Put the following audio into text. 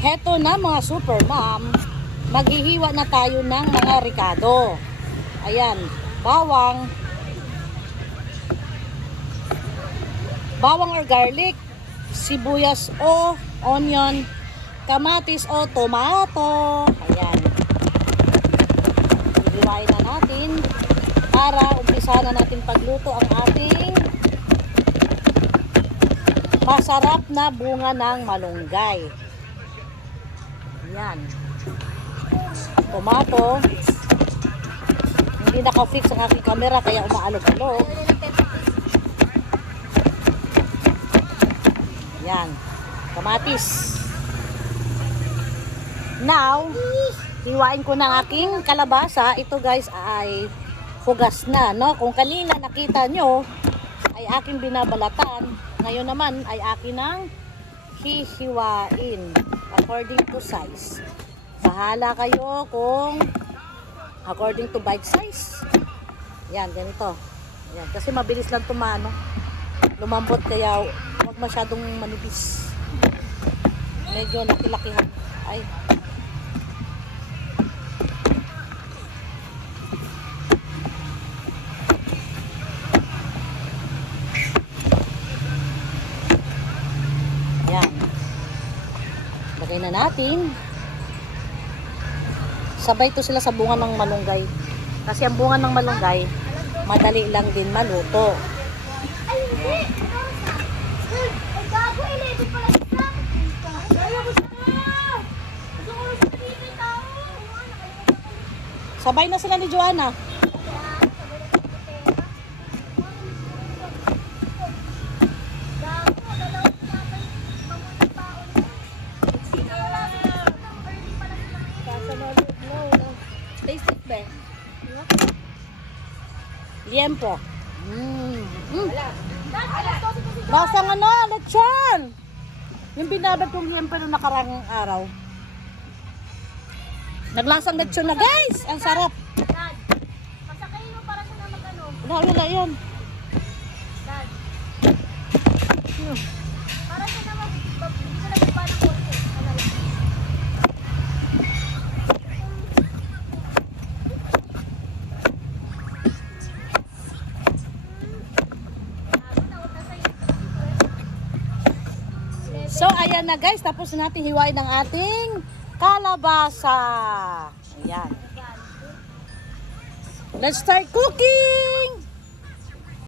Heto na mga super mom, maghihiwa na tayo ng mga ricado. Ayan, bawang or garlic, sibuyas o onion, kamatis o tomato. Ayan. Hihiwain na natin para umpisa na natin pagluto ang ating masarap na bunga ng malunggay. Ayan. Tomato. Hindi naka-fix ang aking camera kaya umaalog-alog. Ayan. Kamatis. Now, hiwain ko ng aking kalabasa. Ito guys ay hugas na, no? Kung kanina nakita nyo ay aking binabalatan, ngayon naman ay akin ang hihiwain according to size. Bahala kayo kung according to bite size. Yan, ganito. Yan, kasi mabilis lang lumambot kaya huwag masyadong manipis. Medyo laki-lakihan. Ay. Yan. Lagay na natin. Sabay to sila sa bunga ng malunggay. Kasi ang bunga ng malunggay, madali lang din maluto. Sabay na sila ni Joanna. Liempo. Lasang lechon. Yung binabad kong liempo noong nakarang araw. Naglasang lechon na guys. Ang sarap. Dad, pasakayin mo para siya na mag-ano. Wala yun. Dad. Para siya na hindi ko lang iba ng kotse. So, ayan na guys. Tapos na natin hiwain ng ating kalabasa. Ayan. Let's start cooking!